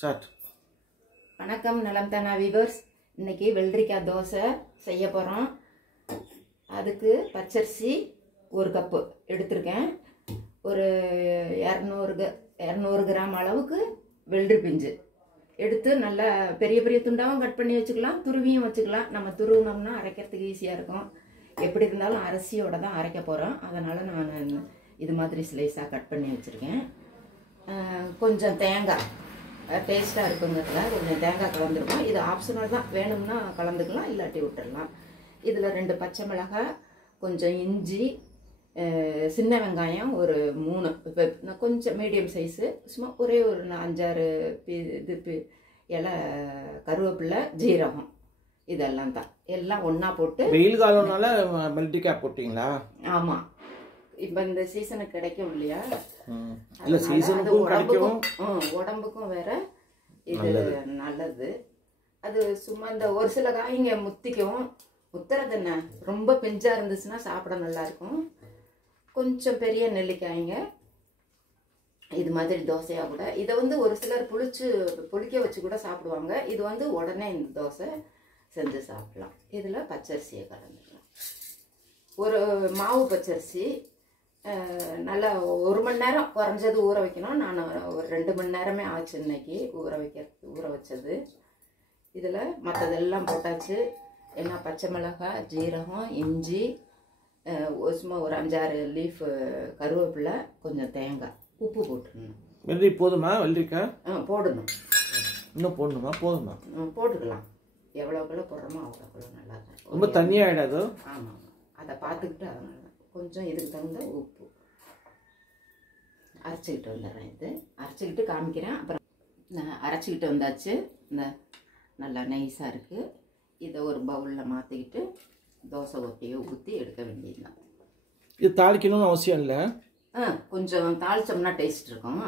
Start. வணக்கம் நலம் தானா விவர்ஸ். இன்னைக்கு வெள்ளரிக்காய் தோசை செய்ய போகிறோம். அதுக்கு பச்சரிசி 1 கப்பு எடுத்திருக்கேன். ஒரு 200 கிராம் அளவுக்கு வெள்ளரி பிஞ்சு எடுத்து நல்லா பெரிய பெரிய துண்டாகவும் கட் பண்ணி வச்சுக்கலாம், துருவியும் வச்சுக்கலாம். நம்ம துருவினோம்னா அரைக்கிறதுக்கு ஈஸியாக இருக்கும். எப்படி இருந்தாலும் அரிசியோட தான் அரைக்க போகிறோம். அதனால் நான் இது மாதிரி ஸ்லைஸாக கட் பண்ணி வச்சுருக்கேன். கொஞ்சம் தேங்காய் டேஸ்ட்டாக இருக்குங்கிறதுல கொஞ்சம் தேங்காய் கலந்துருக்கோம். இது ஆப்ஷனல் தான், வேணும்னா கலந்துக்கலாம், இல்லாட்டி விட்டுடலாம். இதில் 2 பச்சை மிளகாய், கொஞ்சம் இஞ்சி, சின்ன வெங்காயம் ஒரு 3, கொஞ்சம் மீடியம் சைஸு, சும்மா ஒரே ஒரு 5-6 இலை கருவேப்பிலை, ஜீரகம், இதெல்லாம் தான். எல்லாம் ஒன்றா போட்டு. வெயில் காலம்னால வெள்ளரிக்காய் போட்டிங்களா? ஆமாம், இப்போ இந்த சீசனுக்கு கிடைக்கும் இல்லையா? இல்ல, சீசனுக்கும் கிடைக்கும், உடம்புக்கும் வேற இது நல்லது. அது சும்மா இந்த ஒரு சில காய்ங்க முத்திக்கும், முத்துறது என்ன ரொம்ப பிஞ்சா இருந்துச்சுன்னா சாப்பிட நல்லா இருக்கும். கொஞ்சம் பெரிய நெல்லிக்காய்ங்க இது மாதிரி தோசையா கூட, இதை ஒரு சிலர் புளிக்க வச்சு கூட சாப்பிடுவாங்க. இது உடனே இந்த தோசை செஞ்சு சாப்பிடலாம். இதில் பச்சரிசியை கலந்துக்கலாம். ஒரு மாவு பச்சரிசி நல்லா 1 மணி நேரம் குறைஞ்சது ஊற வைக்கணும். நான் ஒரு 2 மணி நேரமே ஆச்சு இன்னைக்கு ஊற வச்சது. இதில் மற்றதெல்லாம் போட்டாச்சு. என்ன, பச்சை மிளகாய், ஜீரகம், இஞ்சி, சும்மா ஒரு 5-6 லீஃப் கருவேப்பிலை, கொஞ்சம் தேங்காய், உப்பு போட்டுக்கணும். வெள்ளரி போதுமா? வெள்ளரிக்காய் போடணும். இன்னும் போடணுமா? போதுமா? போட்டுக்கலாம். எவ்வளோக்குள்ள போடுறோமோ அவ்வளோக்குள்ள நல்லா இருக்கும். ரொம்ப தண்ணியாகிடாதோ? ஆமாம், அதை பார்த்துக்கிட்டு அதனால கொஞ்சம் இதுக்கு தகுந்த உப்பு அரைச்சிக்கிட்டு வந்துடுறேன். இது அரைச்சிக்கிட்டு காமிக்கிறேன். அப்புறம் நான் அரைச்சிக்கிட்டு வந்தாச்சு. இந்த நல்லா நைஸாக இருக்குது. இதை ஒரு பவுலில் மாற்றிக்கிட்டு தோசை ஒட்டியோ ஊற்றி எடுக்க வேண்டியதுதான். இது தாளிக்கணும்னு அவசியம் இல்லை. கொஞ்சம் தாளிச்சோம்னா டேஸ்ட் இருக்கும்.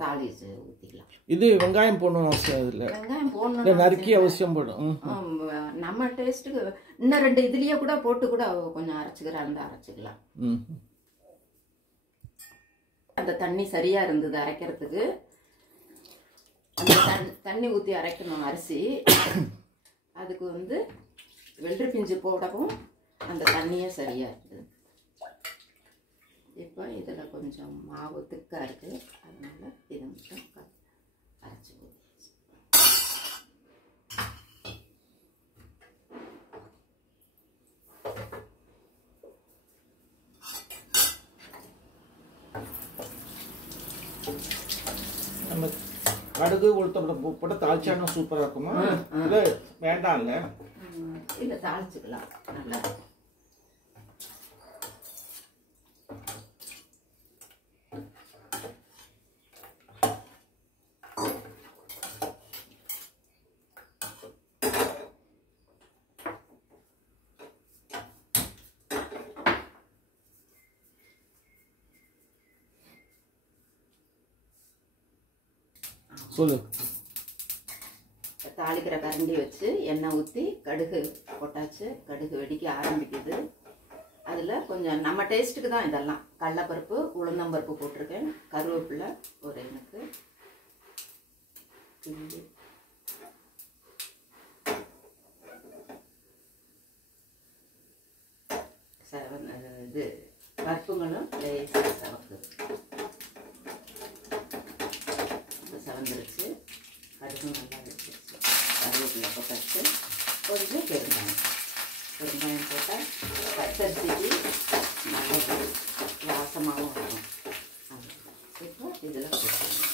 தாளிச்சு ஊற்றிக்கலாம். இது வெங்காயம் போடணும்னு அவசியம் இல்லை. வெங்காயம் போடணும், நறுக்கி அவசியம் போடும். நம்ம டேஸ்ட்டுக்கு இன்னும் 2 இதுலேயே கூட போட்டு கூட கொஞ்சம் அரைச்சிக்கலாம். அந்த தண்ணி சரியா இருந்தது அரைக்கிறதுக்கு. அந்த தண்ணி ஊற்றி அரைக்கணும் அரிசி. அதுக்கு வெள்ளரி பிஞ்சு போடவும் அந்த தண்ணியே சரியா இருக்குது. இப்போ இதில் கொஞ்சம் மாவு திக்காக இருக்குது, அதனால இதை மட்டும் அரைச்சி ஊற்றியாச்சு. நம்ம கடுகு உளுத்தப்பட போட்டு தாளிச்சானா சூப்பராக இருக்குமா? இல்லை வேண்டாம்? இல்லை இல்லை, தாளிச்சுக்கலாம். நல்லா சொல்லு. தாளிக்கிற கரண்டி வச்சு எண்ணெய் ஊற்றி கடுகு போட்டாச்சு. கடுகு வெடிக்க ஆரம்பிக்குது. அதில் கொஞ்சம் நம்ம டேஸ்ட்டுக்கு தான் இதெல்லாம். கடலைப்பருப்பு, உளுந்தம்பருப்பு போட்டிருக்கேன். கருவேப்பிலை ஒரு எனக்கு, இது பருப்புங்களும் லேசாக செவந்துருச்சு. கடுகு நல்லா வச்சிருச்சு. கருவேப்பிலை போட்டாச்சு. கொஞ்சம் பெருங்காயம் போட்டால் பச்சரிசிக்கு நல்லது, வாசமாகவும் வரும். இப்போ இதில் போட்டுக்கணும்.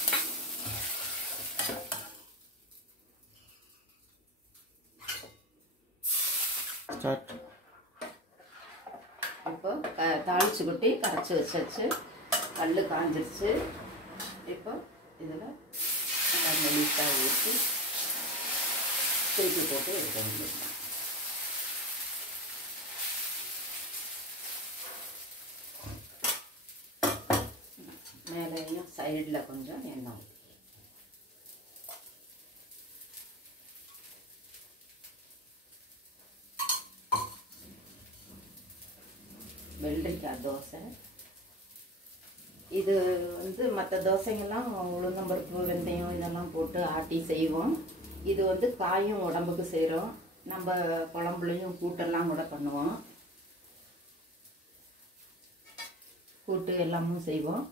இப்போ தாளிச்சு கொட்டி கரைச்சி வச்சாச்சு. கல் காஞ்சிருச்சு. இப்போ இதில் மெலிசாக ஊற்றி திருப்பி போட்டு எடுக்க வேண்டியது. மேலேயும் சைடில் கொஞ்சம் எண்ணெய் ஊற்றி வெள்ளரிக்காய் தோசை. இது வந்து மற்ற தோசைங்கெல்லாம் உளுந்தம்பருப்பு வெந்தயம் இதெல்லாம் போட்டு ஆட்டி செய்வோம். இது வந்து காயும் உடம்புக்கு செய்கிறோம். நம்ம குழம்புலையும் கூட்டெல்லாம் கூட பண்ணுவோம். கூட்டு எல்லாமும் செய்வோம்.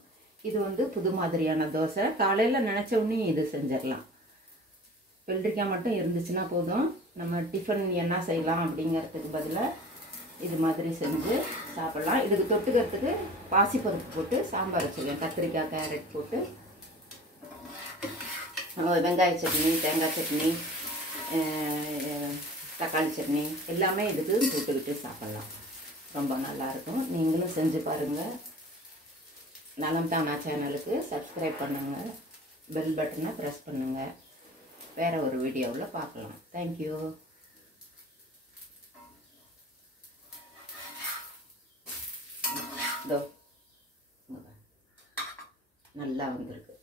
இது வந்து புது மாதிரியான தோசை. காலையில் நினச்ச உடனே இது செஞ்சிடலாம். வெள்ளரிக்காய் மட்டும் இருந்துச்சுன்னா போதும். நம்ம டிஃபன் என்ன செய்யலாம் அப்படிங்கிறதுக்கு பதிலாக இது மாதிரி செஞ்சு சாப்பிட்லாம். இதுக்கு தொட்டுக்கிறதுக்கு பாசிப்பருப்பு போட்டு சாம்பார் வச்சுருக்கேன். கத்திரிக்காய் கேரட் போட்டு வெங்காய சட்னி, தேங்காய் சட்னி, தக்காளி சட்னி எல்லாமே இதுக்கு போட்டுக்கிட்டு சாப்பிட்லாம். ரொம்ப நல்லாயிருக்கும். நீங்களும் செஞ்சு பாருங்கள். நலம் தானா சேனலுக்கு சப்ஸ்கிரைப் பண்ணுங்கள். பெல் பட்டனை ப்ரெஸ் பண்ணுங்கள். வேறு ஒரு வீடியோவில் பார்க்கலாம். தேங்க்யூ. நல்லா வந்திருக்கு.